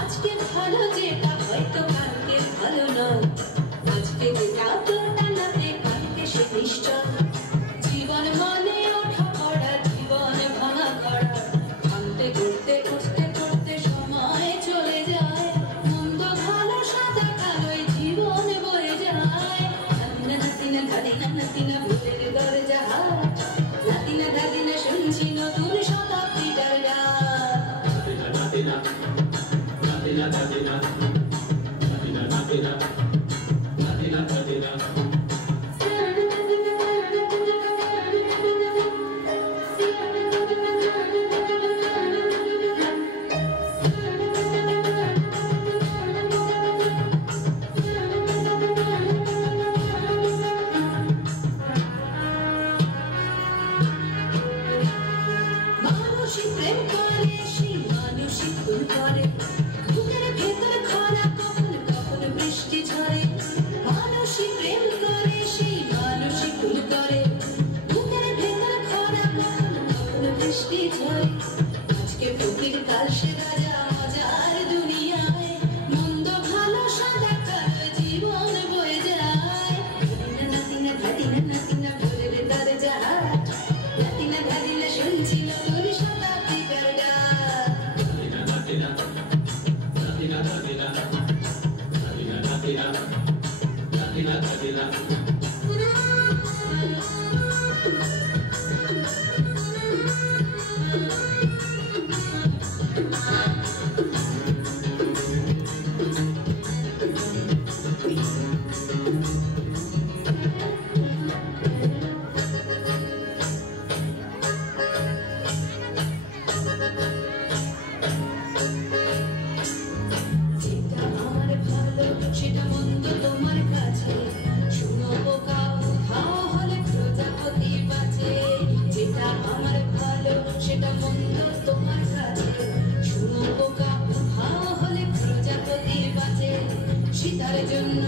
আজকে ভালো যেটা হয়তো কালকে ভালো নয়, আজকে যেটা তোর টানাতে কালকে সে নিশ্চয়। জীবন মানে ওঠা পড়া, জীবন ভাঙা করা, ভাঙতে করতে করতে করতে সময় চলে যায়। মন্দ ভালো সাদা কালোই জীবন বয়ে যায়। নাতিনা নাতিনা ধাদিনা নাতিনা ভুলের দরজা হাট, নাতিনা ধাদিনা শুনছি নতুন শতাব্দীটার গান। Natina, Natina, Natina, Natina, Natina, Natina, Natina. মানুষই প্রেম করে, সেই মানুষই ভুল করে, বুকের ভেতর খরা কখন কখন বৃষ্টি ঝরে। মানুষই প্রেম করে, সেই মানুষই ভুল করে, বুকের ভেতর খরা কখন কখন বৃষ্টি ঝরে। আজকে ফকির কাল সে রাজা, মজার দুনিয়ায় মন্দ ভালো সাদা কালো জীবন বয়ে যায়। নাতিনা নাতিনা নাতিনা ভুলের দরজা হাট, নাতিনা ধাদিনা শুনছি নতুন শতাব্দীটার গান। Natina, Natina, Natina, Natina, Natina, Natina, Natina, Natina. যেটা আমার ভালো সেটা মন্দ তোমার কাছে, শুনো বোকা উধাও হলে প্রজাপতি বাঁচে। যেটা আমার ভালো সেটা মন্দ তোমার কাছে, শুনো বোকা উধাও হলে প্রজাপতি বাঁচে। সীতার জন্য